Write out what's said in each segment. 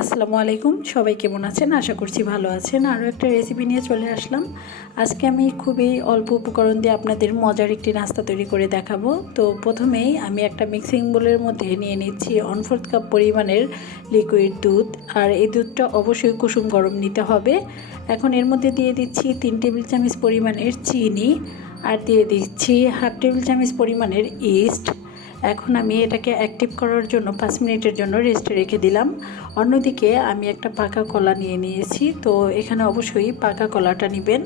আসসালামু আলাইকুম। সবাই কেমন আছেন? আশা করছি ভালো আছেন। আরও একটা রেসিপি নিয়ে চলে আসলাম। আজকে আমি খুবই অল্প উপকরণ দিয়ে আপনাদের মজার একটি নাস্তা তৈরি করে দেখাবো। তো প্রথমেই আমি একটা মিক্সিং বোলের মধ্যে নিয়ে নিচ্ছি ওয়ান ফোর্থ কাপ পরিমাণের লিকুইড দুধ। আর এই দুধটা অবশ্যই কুসুম গরম নিতে হবে। এখন এর মধ্যে দিয়ে দিচ্ছি তিন টেবিল চামচ পরিমাণের চিনি। আর দিয়ে দিচ্ছি হাফ টেবিল চামচ পরিমাণের ইস্ট এখন আমি এটাকে অ্যাক্টিভ করার জন্য পাঁচ মিনিটের জন্য রেস্টে রেখে দিলাম। অন্যদিকে আমি একটা পাকা কলা নিয়ে নিয়েছি, তো এখানে অবশ্যই পাকা কলাটা নেবেন।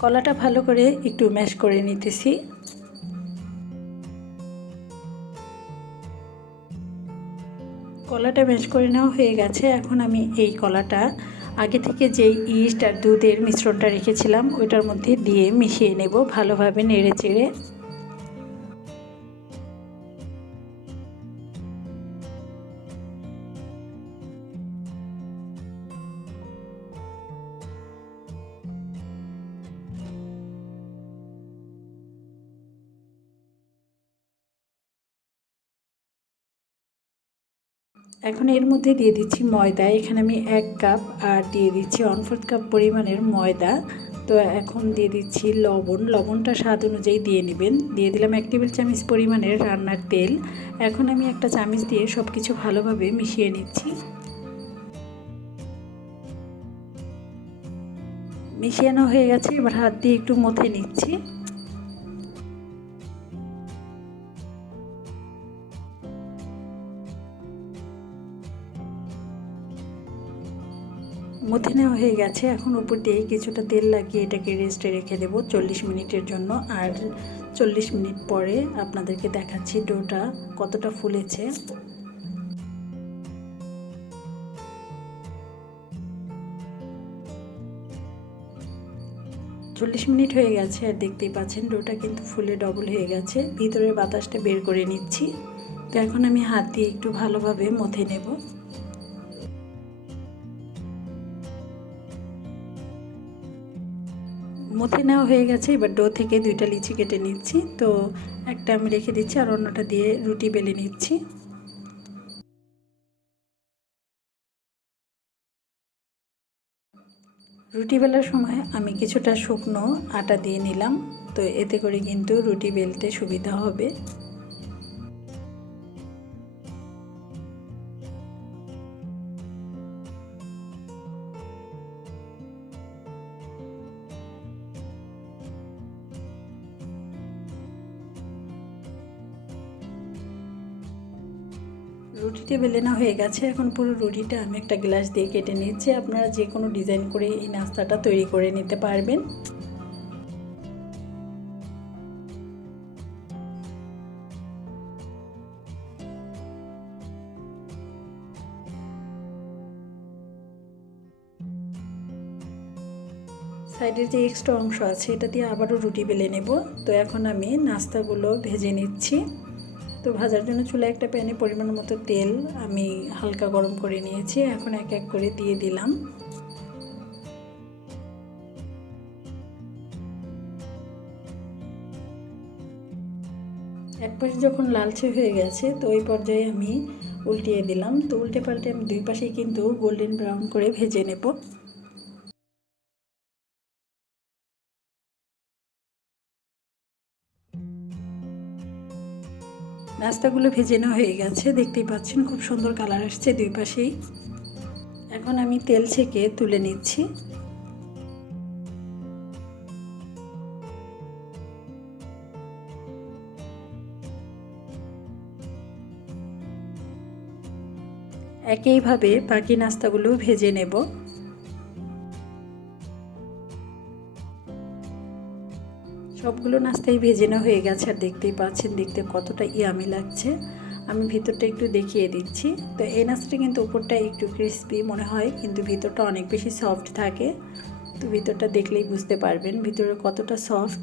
কলাটা ভালো করে একটু ম্যাশ করে নিতেছি। কলাটা ম্যাশ করে নেওয়া হয়ে গেছে, এখন আমি এই কলাটা আগে থেকে যেই ইস্ট আর দুধের মিশ্রণটা রেখেছিলাম, ওইটার মধ্যে দিয়ে মিশিয়ে নেব, ভালোভাবে নেড়ে চেড়ে। এখন এর মধ্যে দিয়ে দিচ্ছি ময়দা। এখানে আমি এক কাপ আর দিয়ে দিচ্ছি ওয়ান ফোর্থ কাপ পরিমাণের ময়দা। তো এখন দিয়ে দিচ্ছি লবণ। লবণটা স্বাদ অনুযায়ী দিয়ে নেবেন। দিয়ে দিলাম এক টেবিল চামচ পরিমাণের রান্নার তেল। এখন আমি একটা চামচ দিয়ে সব কিছু ভালোভাবে মিশিয়ে নিচ্ছি। মিশিয়ানো হয়ে গেছে। এবার হাত দিয়ে একটু মথে নিচ্ছি। মধ্যে নেওয়া হয়ে গেছে। এখন উপর দিয়ে কিছুটা তেল লাগিয়ে এটাকে রেস্টে রেখে দেবো চল্লিশ মিনিটের জন্য। আর চল্লিশ মিনিট পরে আপনাদেরকে দেখাচ্ছি ডোটা কতটা ফুলেছে। চল্লিশ মিনিট হয়ে গেছে আর দেখতেই পাচ্ছেন ডোটা কিন্তু ফুলে ডবল হয়ে গেছে। ভিতরের বাতাসটা বের করে নিচ্ছি। তো এখন আমি হাত দিয়ে একটু ভালোভাবে মথে নেব। মথে নেওয়া হয়ে গেছে, এবার ডো থেকে দুইটা লিচি কেটে নিচ্ছি। তো একটা আমি রেখে দিচ্ছি আর অন্যটা দিয়ে রুটি বেলে নিচ্ছি। রুটি বেলার সময় আমি কিছুটা শুকনো আটা দিয়ে নিলাম। তো এতে করে কিন্তু রুটি বেলতে সুবিধা হবে। রুটিটা বেলে না হয়ে গেছে। এখন পুরো রুটিটা আমি একটা গ্লাস দিয়ে কেটে নিচ্ছি। আপনারা যে কোনো ডিজাইন করে এই নাস্তাটা তৈরি করে নিতে পারবেন। সাইডের যে এক্সট্রা অংশ আছে, এটা দিয়ে আবারও রুটি বেলে নেব। তো এখন আমি নাস্তাগুলো ভেজে নিচ্ছি। তো ভাজার জন্য চুলা একটা প্যানে পরিমাণ মতো তেল আমি হালকা গরম করে নিয়েছি, এখন এক এক করে দিয়ে দিলাম। এক পাশে যখন লালচে হয়ে গেছে, তো ওই পর্যায়ে আমি উল্টিয়ে দিলাম। তো উল্টে পাল্টে আমি দুই পাশেই কিন্তু গোল্ডেন ব্রাউন করে ভেজে নেব। নাস্তাগুলো ভেজে নেওয়া হয়ে গেছে। দেখতেই পাচ্ছেন খুব সুন্দর কালার আসছে দুই পাশেই। এখন আমি তেল ছেঁকে তুলে নিচ্ছি। একইভাবে বাকি নাস্তাগুলো ভেজে নেব। সবগুলো নাস্তাই ভেজে নেওয়া হয়ে গেছে, আর দেখতেই পাচ্ছেন, দেখতে কতটা ইয়ামি লাগছে। আমি ভিতরটা একটু দেখিয়ে দিচ্ছি। তো এই নাস্তাটা কিন্তু উপরটা একটু ক্রিসপি মনে হয়, কিন্তু ভিতরটা অনেক বেশি সফট থাকে। তো ভিতরটা দেখলেই বুঝতে পারবেন, ভিতরে কতটা সফট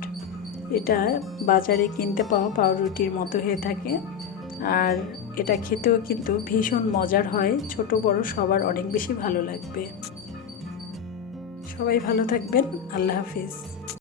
এটা বাজারে কিনতে পাওয়া পাউরুটির মতো হয়ে থাকে। আর এটা খেতেও কিন্তু ভীষণ মজার হয়, ছোট বড় সবার অনেক বেশি ভালো লাগবে। সবাই ভালো থাকবেন, আল্লাহ হাফিজ।